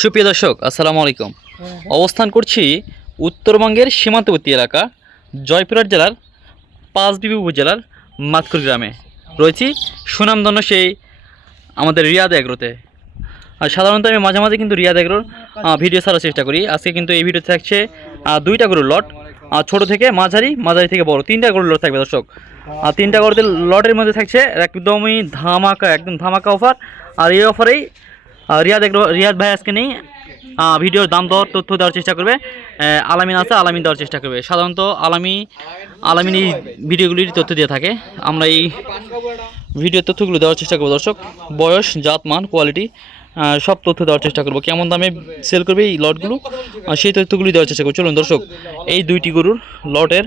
সুপ্রিয় দর্শক আসসালামু আলাইকুম। অবস্থান করছি উত্তরবঙ্গের সীমান্তবর্তী এলাকা জয়পুরহাট জেলার পাঁচবিবি উপজেলার মাতকুর গ্রামে। রয়েছি সুনামধন্য সেই আমাদের রিয়াদ এগ্রোতে। আর সাধারণত আমি মাঝে মাঝে কিন্তু রিয়াদ এগ্রোর ভিডিও ছাড়ার চেষ্টা করি। আজকে কিন্তু এই ভিডিও থাকছে দুইটা গরুর লট। আর ছোট থেকে মাঝারি মাঝারি থেকে বড়। তিনটা গরুর লট থাকবে দর্শক। আর তিনটা গরুদের লটের মধ্যে থাকছে একদমই ধামাকা একদম ধামাকা অফার আর এই অফারেই রিয়াদ রিয়াদ ভাই আজকে নেই। ভিডিওর দাম দর, তথ্য দেওয়ার চেষ্টা করবে। আলামিন আছে, আলামিন দেওয়ার চেষ্টা করবে। সাধারণত আলামি, আলামিন এই ভিডিওগুলির তথ্য দিয়ে থাকে। আমরা এই ভিডিওর তথ্যগুলো দেওয়ার চেষ্টা করব, দর্শক। বয়স, জাত, মান কোয়ালিটি সব তথ্য দেওয়ার চেষ্টা করব। কেমন দামে সেল করবে এই লটগুলো? সেই তথ্যগুলি দেওয়ার চেষ্টা করব। চলুন, দর্শক, এই দুইটি গরুর লটের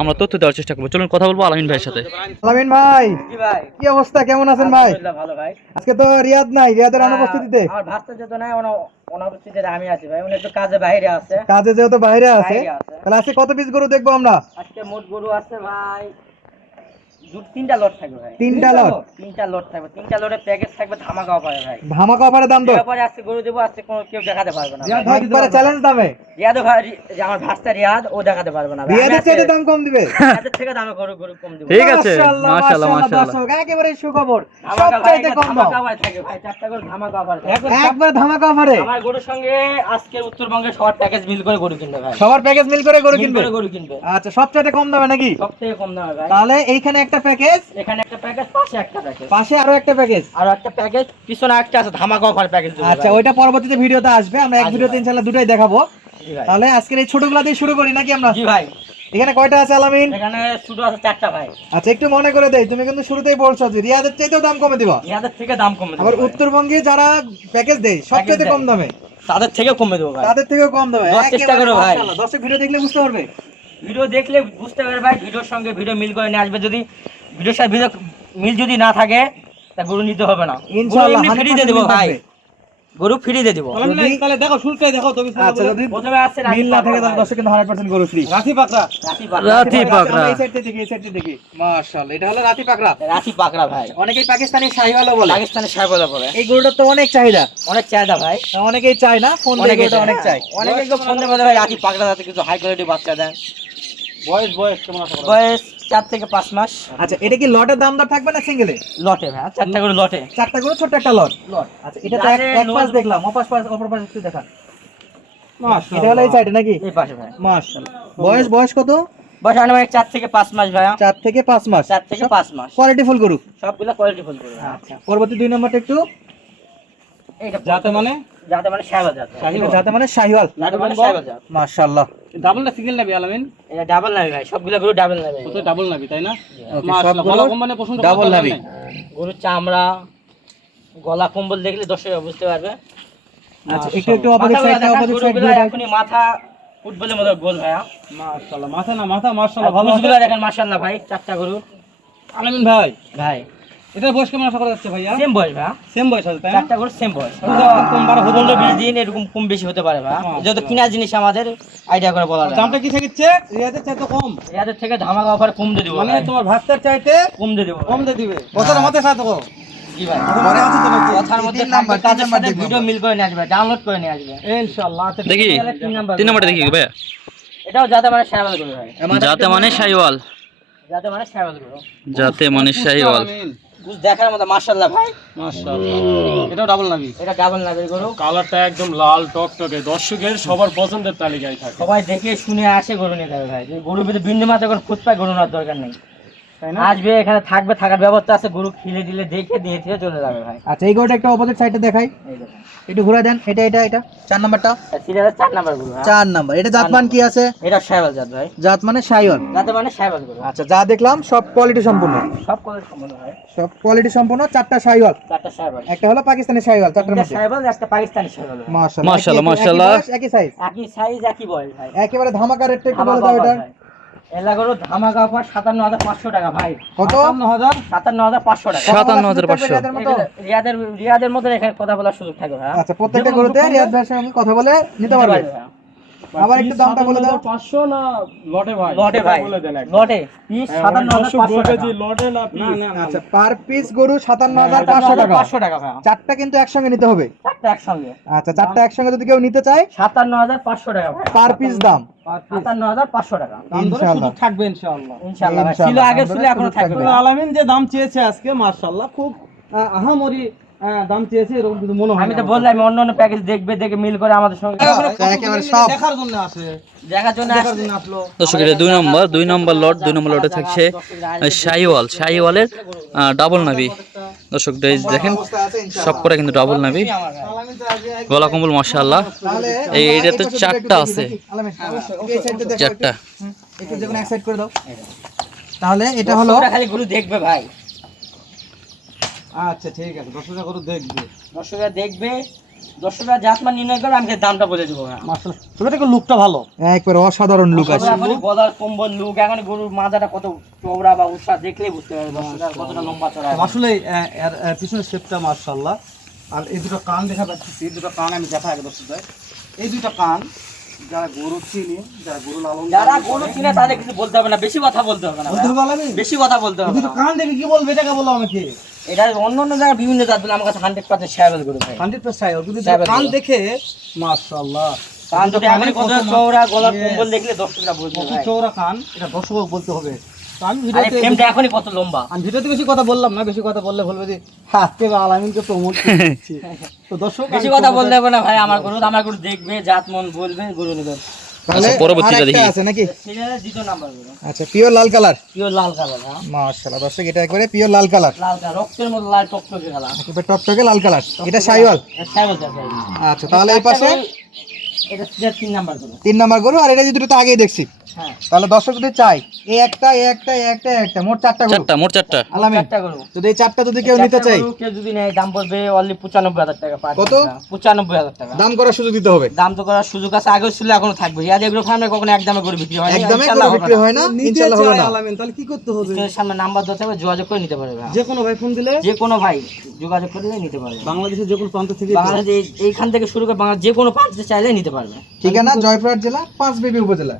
আমরা তথ্য দেওয়ার চেষ্টা করব। চলুন কথা বলব আলামিন ভাইয়ের সাথে। আলামিন ভাই ভাই। কি অবস্থা? কেমন আছেন ভাই? ভালো ভাই। আজকে তো রিয়াদ নাই রিয়াদের অনুপস্থিতিতে। আমার ভাস্তা যেত নাই অনুপস্থিতিতে আমি আছি ভাই। উনি একটু কাজে বাইরে আছে। কাজে যেহেতু বাইরে আছে তাহলে আজকে কত পিস গরু দেখব আমরা? আজকে মোট গরু আছে ভাই তিনটা লট থাকবে ভাই। তিনটা লট? তিনটা লট থাকবে। তিনটা লটের প্যাকেজ থাকবে ধামাকা অফারে ভাই। ধামাকা অফারে দাম তো? ব্যাপারে আজকে গরু দেবো আজকে কোনো কেউ দেখাতে পারবে না ভাই। একবারে চ্যালেঞ্জ দামে? রিয়াদও ভাই আমার ভাস্তা রিয়াদ ও দেখাতে পারবে না রিয়াদের আজকে দাম কম দিবে? রিয়াদের থেকে দামে গরু গরু কম দেবো। ঠিক আছে মাশাআল্লাহ, মাশাআল্লাহ মাশাআল্লাহ, মাশাআল্লাহ। দর্শক, একেবারে সুখবর। ধামাকা সব কম দাম। ধামাকা অফার থাকবে ভাই। চারটা গরু ধামাকা অফার একবার ধামাকা অফারে আমার গরুর সঙ্গে আজকে উত্তরবঙ্গের সবার প্যাকেজ মিল করে গরু কিনবে ভাই। সবার প্যাকেজ মিল করে গরু কিনবে? গরু কিনবে। আচ্ছা সব চাইতে কম দামে নাকি? সব থেকে কম দামে ভাই। তাহলে এইখানে একটা প্যাকেজ এখানে একটা প্যাকেজ পাশে একটা প্যাকেজ পাশে আরও একটা প্যাকেজ আর একটা প্যাকেজ পিছনে একটা আছে ধামাকা অফার প্যাকেজ আচ্ছা ওইটা পরবর্তীতে ভিডিওতে আসবে আমরা এক ভিডিওতে ইনশাআল্লাহ দুটাই দেখাবো। তাহলে আজকের এই ছোটগুলা দিয়ে শুরু করি নাকি আমরা? জি ভাই। এখানে কয়টা আছে আলামিন? এখানে শুধু আছে চারটা ভাই। আচ্ছা একটু মনে করে দেই তুমি কিন্তু শুরুতেই বলছো যে রিয়াদের চাইতেও দাম কমে দিবা। ইয়াদের থেকে দাম কমে দেবো আবার উত্তরবঙ্গে যারা প্যাকেজ দেয় সব Package চাইতে দেয়। কম দামে। তাদের থেকে কমে দেবো ভাই। তাদের থেকেও কম দামে। চেষ্টা করো ভাই। দর্শক ভিডিও দেখলে বুঝতে পারবে। ভিডিও দেখলে বুঝতে পারবে ভাই ভিডিওর সঙ্গে ভিডিও মিল করে নিয়ে আসবে যদি। ভিডিওর সাথে ভিডিও মিল যদি না থাকে তা গরু নিতে হবে না। ফ্রি দিয়ে 100% দেবো ভাই। গরু ফ্রি দিয়ে দেবো। তাহলে দেখো শুরুটাই দেখো তুমি আচ্ছা যদি প্রথমে আসছে মিল না থাকে তাহলে ভাই। দর্শক কিন্তু 100% গরু ফ্রি রাতি পাকড়া। রাতি পাকড়া। এই সাইডটা দেখি এই সাইডটা দেখি। মাশাআল্লাহ এটা হলো রাতি পাকড়া। রাতি পাকড়া ভাই। অনেকেই পাকিস্তানি শাহিওয়ালা বলে। পাকিস্তানের সাহেবলা পরে এই গরুটার তো অনেক চাহিদা। অনেক চাহিদা ভাই। অনেকেই চায় না ফোন দিয়ে অনেকে গরুটা অনেক চায়। অনেকে একদম ফোন দিয়ে বলে ভাই রাতি পাকড়া যাতে কিছু হাই কোয়ালিটি বাচ্চা দেন। বয়স বয়স কেমন আছে বয়স চার থেকে পাঁচ মাস। আচ্ছা এটা কি লটের দাম দর থাকবে না সিঙ্গেলে লটে ভাই চারটা করে লটে। চারটা করে ছোট একটা লট। লট। আচ্ছা এটা তো এক পাশ দেখলাম অপাশ পাশ অপর পাশ একটু দেখান। এটা হলো এই সাইডে নাকি? এই পাশে ভাই মাশাআল্লাহ। বয়স বয়স কত? বয়স আনুমানিক চার থেকে পাঁচ মাস ভাইয়া। চার থেকে পাঁচ মাস। চার থেকে পাঁচ মাস। কোয়ালিটি ফুল গরু সবগুলো কোয়ালিটি ফুল করে আচ্ছা পরবর্তী দুই নম্বরটা একটু। যাতে মানে যাতে মানে মানে শাহিওয়াল। মানে সাহেবা যাতে। মাশাআল্লাহ। ডাবল না সিঙ্গেল নাবি আলামিন? এটা ডাবল নাবি ভাই সবগুলো গরু ডাবল নাবি। তো ডাবল নাবি তাই না? মাশাআল্লাহ সবগুলো ভালো পছন্দ ডাবল নাবি। হবে চামড়া গলা কম্বল দেখলে দর্শক বুঝতে পারবে। আচ্ছা একটু একটু অপোজিট মাথাগুলো অপোজিট সাইড গরুগুলো মাথা ফুটবলের মতো গোল ভাইয়া। মাশাআল্লাহ মাথা না মাথা মাশাআল্লাহ ভালো গরুগুলো দেখেন মাশাআল্লাহ ভাই চারটা গরু। আলামিন ভাই। ভাই। এটার বয়স কেমন আশা করা যাচ্ছে ভাইয়া? সেম বয়স ভাইয়া সেম বয়স আছে তাই চারটা গরু সেম বয়স। কম বারো হতে পনেরো বিশ দিন এরকম কম বেশি হতে পারে ভাইয়া হ্যাঁ। যত কিনা জিনিস আমাদের আইডিয়া করে বলা দামটা কি থাকছে রিয়াদের চাইতে কম। ইয়াদের থেকে ধামাকা অফার কম দিয়ে দিব মানে তোমার ভাস্তার চাইতে কম দিয়ে দিব কম দিয়ে দিবে। কথার মতে সাথে কো। ভাই? করে করে আচ্ছা, দেখি তাহলে তিন নাম্বার তিন নম্বরটা দেখি ভাইয়া? এটাও যাতে মানে ভাই। যাতে মানে শাহিওয়াল যাতে মানে শ্যাবল দেখার মতো মাশাআল্লাহ ভাই। মাশাআল্লাহ। এটাও ডাবল নাবি এটা ডাবল নাগের গরু। কালারটা একদম লাল টকটকে। দর্শকের সবার পছন্দের তালিকায় থাকে। সবাই দেখে শুনে আসে গরু নিয়ে যাবে ভাই। গরু গরুর ভিতরে বিন্দু মাত্র এখন খুঁজ পায় গরু নেওয়ার দরকার নেই। আসবে এখানে থাকবে থাকার ব্যবস্থা আছে গরু খিলে দিলে দেখে দিয়ে থেকে চলে যাবে ভাই। আচ্ছা এই গরুটা একটা অপোজিট সাইডে দেখাই। একটু ঘুরে দেন এটা এটা এটা চার নাম্বারটা। চার নাম্বার গরু হ্যাঁ? চার নাম্বার। এটা জাতমান কি আছে? এটা শ্যাবল জাত ভাই। জাত মানে শাহিওয়াল যাতে মানে শ্যাবল গরু। আচ্ছা যা দেখলাম সব কোয়ালিটি সম্পূর্ণ। সব কলেজ সম্বন্ধ হয় সব কোয়ালিটি সম্পূর্ণ চারটা শাহিওয়াল চারটা শ্যাবল একটা হলো পাকিস্তানি শাহিওয়াল চারটার মধ্যে। শ্যাবল একটা পাকিস্তানি শ্যাবল মাশাআল্লাহ। মাশাআল্লাহ। একই সাইজ একই সাইজ একই বয়স ভাই। একেবারে ধামাকা রেটটা একটু বলে দাও এটা। ভাই। এলা গরু ধামাকা অফার সাতান্ন হাজার পাঁচশো টাকা ভাই কত হাজার সাতান্ন হাজার পাঁচশো টাকা সাতান্ন হাজার পাঁচশো। রিয়াদের রিয়াদের মধ্যে এখানে কথা বলার সুযোগ থাকবে আচ্ছা প্রত্যেকটা গরুতে রিয়াদ ভাইয়ের সঙ্গে কথা বলে নিতে পারবে। আবার একটু দামটা বলে দাও। পাঁচশো না লটে ভাই? লটে ভাই। বলে দেন একদম। লটে। পিস হ্যাঁ, সাতান্ন মানে যে লটে না piece? আচ্ছা পার পিস গরু সাতান্ন হাজার হ্যাঁ, পাঁচশো টাকা। পাঁচশো টাকা ভাই চারটা কিন্তু একসঙ্গে নিতে হবে। চারটা একসঙ্গে। আচ্ছা চারটা একসঙ্গে যদি কেউ নিতে চায় সাতান্ন হাজার পাঁচশো টাকা পার পিস দাম। সাতান্ন হাজার পাঁচশো টাকা। দাম ধরে। থাকবে ইনশাআল্লাহ। ইনশাআল্লাহ, ছিল আগে ছিল এখনও থাকবে। আলামিন যে দাম চেয়েছে আজকে মার্শাল্লাহ খুব আহ, আহামরি আহ, দাম চেয়েছে এরকম কিন্তু মনে হয় আমি তো বললাম আমি অন্য অন্য প্যাকেজ দেখবে দেখে মিল করে আমাদের সঙ্গে। দেখার জন্য আসে। দেখার জন্য দেখার জন্য আসলো। দর্শক এটা দুই নম্বর দুই নম্বর লট দুই নম্বর লটে থাকছে শাহিওয়াল। শাহিওয়ালের ডাবল নাবি দর্শক দেখেন। সব করে কিন্তু ডাবল নাবি গলা কম্বল মাশাআল্লাহ। এই পাশে চারটা আছে। চারটা। একটু দেখুন এক সাইড করে দাও। তাহলে এটা হলো খালি গরু দেখবে ভাই। আচ্ছা ঠিক আছে দর্শকরা করে দেখবে? দর্শকরা দেখবে দর্শকরা জাতমান নির্ণয় করবে আমি দামটা বলে দেবো ভাই। মার্শাল্লাহ লুকটা ভালো। একবারে অসাধারণ লুক আছে। এখন গলার কম্বল লুক এখন গরুর মাজাটা কত চওড়া বা উষা দেখলেই বুঝতে পারবে দর্শকরা কতটা লম্বা চড়া আসলে আহ, এর আহ, পিছনের শেপটা মার্শাল্লাহ। আর এই দুটো কান দেখা পাচ্ছি এই দুটো কান আমি দেখা আগে দর্শকদের। এই দুটো কান যারা গরু চিনি যারা গরু লালন যারা গরু চিনে তাদের কিছু বলতে হবে না বেশি কথা বলতে হবে না বলতে হবে বেশি কথা বলতে হবে কান দেখে কি বলবে এটাকে বলো আমাকে। এটা অন্য অন্য বিভিন্ন জাত বলে আমার কাছে হান্ড্রেড পার্সেন্ট গরু ভাই হান্ড্রেড পার্সেন্ট সাহেবের কান দেখে কারণ যদি এখন কত চওড়া কম্বল দেখলে দর্শকরা বুঝবে ভাই। চৌড়া কান এটা দর্শক বলতে হবে। আমি ভিডিওতে ফ্রেমটা এখনই কত লম্বা। আমি ভিডিওতে বেশি কথা বললাম না বেশি কথা বললে বলবে যে আজকে আলামিনকে প্রমোট করছি। তো দর্শক বেশি কথা promote- বলতে হবে না ভাই আমার গরু আমার গরু দেখবে জাত মন বলবে গরু নেবে। তাহলে আচ্ছা, পরবর্তীটা দেখি। আছে নাকি? সেটা দ্বিতীয় নাম্বার আচ্ছা পিওর লাল কালার পিওর লাল কালার হ্যাঁ। মাশাআল্লাহ দর্শক এটা একবারে পিওর লাল কালার লাল কালার রক্তের মতো লাল টকটকে কালার এবার টকটকে লাল কালার এটা শাইওয়াল আচ্ছা তাহলে এই পাশে? এটা তিন নাম্বার গরু তিন নাম্বার গরু আর এটা যদি তো আগেই দেখছি। তাহলে দর্শক যদি চাই এই একটা এই একটা এই একটা এই একটা মোট চারটা চারটা মোট চারটা। আলামিন চারটা গরু। যদি এই চারটা যদি কেউ নিতে চাই কেউ যদি নেয় দাম পড়বে অনলি পঁচানব্বই হাজার টাকা পার কত? পঁচানব্বই হাজার টাকা। দাম করার সুযোগ দিতে হবে। দাম তো করার সুযোগ আছে আগেও ছিল এখনও থাকবে। রিয়াজ এগুলো ফার্মে কখনো একদমে গরু বিক্রি হয় না। ইনশাআল্লাহ গরু হবে বিক্রি হয় না ইনশাআল্লাহ হবে না। আলামিন তাহলে কি করতে হবে? সামনে নাম্বার দিতে হবে যোগাযোগ করে নিতে পারবে। যে কোনো ভাই ফোন দিলে? যে কোনো ভাই যোগাযোগ করে নিতে পারবে। বাংলাদেশের যে কোনো প্রান্ত থেকে বাংলাদেশে এই- এইখান থেকে শুরু করে বাংলা যে কোনো প্রান্তে চাইলে নিতে পারবে। ঠিকানা জয়পুরহাট জেলা পাঁচ বিবি উপজেলা।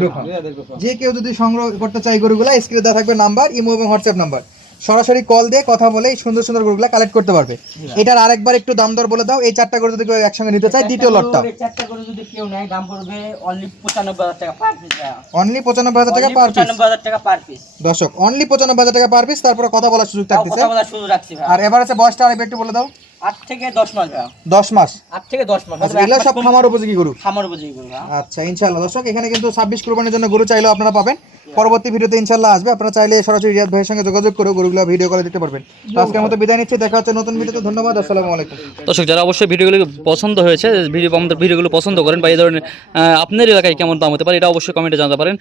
রিয়াদ যে কেউ যদি সংগ্রহ করতে চাই গরুগুলা স্ক্রিনে দেওয়া থাকবে নাম্বার ইমো এবং হোয়াটসঅ্যাপ নাম্বার সরাসরি কল দিয়ে কথা বলে এই সুন্দর সুন্দর গরুগুলা কালেক্ট করতে পারবে। এটার আরেকবার একটু দাম দর বলে দাও এই চারটা গরু যদি কেউ একসঙ্গে নিতে চায় দ্বিতীয় লটটা। চারটা করে যদি কেউ নেয় দাম পড়বে অনলি পঁচানব্বই হাজার টাকা পার পিস অনলি পঁচানব্বই হাজার টাকা পার পিস টাকা পার পিস দর্শক অনলি পঁচানব্বই হাজার টাকা পার পিস তারপরে কথা বলার সুযোগ থাকতেছে। কথা বলার সুযোগ রাখছি আর এবার আছে বয়সটা আরেকবার একটু বলে দাও। আট থেকে দশ মাস দশ মাস? আট থেকে দশ মাস। আচ্ছা এগুলো সব খামার উপযোগী গরু? খামার বুঝি করবে আচ্ছা ইনশাল্লাহ দর্শক এখানে কিন্তু ছাব্বিশ কুরবানির জন্য গরু চাইলেও আপনারা পাবেন। পরবর্তী ভিডিওতে ইনশাল্লাহ আসবে। আপনারা চাইলে সরাসরি রিয়াদ ভাইয়ের সঙ্গে যোগাযোগ করে গরুগুলো ভিডিও করে দিতে পারবেন। আজকের মতো বিদায় নিচ্ছি। দেখা হচ্ছে নতুন ভিডিওতে। ধন্যবাদ। আসসালামু আলাইকুম। দর্শক যারা অবশ্যই ভিডিওগুলো পছন্দ হয়েছে ভিডিও আমাদের ভিডিওগুলো পছন্দ করেন বা এই ধরনের আপনার এলাকায় কেমন দাম হতে পারে এটা অবশ্যই কমেন্টে জানাতে পারেন।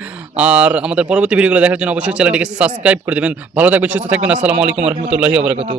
আর আমাদের পরবর্তী ভিডিওগুলো দেখার জন্য অবশ্যই চ্যানেলটিকে সাবস্ক্রাইব করে দেবেন। ভালো থাকবেন সুস্থ থাকবেন। আসসালামু আলাইকুম রহমতুল্লাহি আবরাকাতু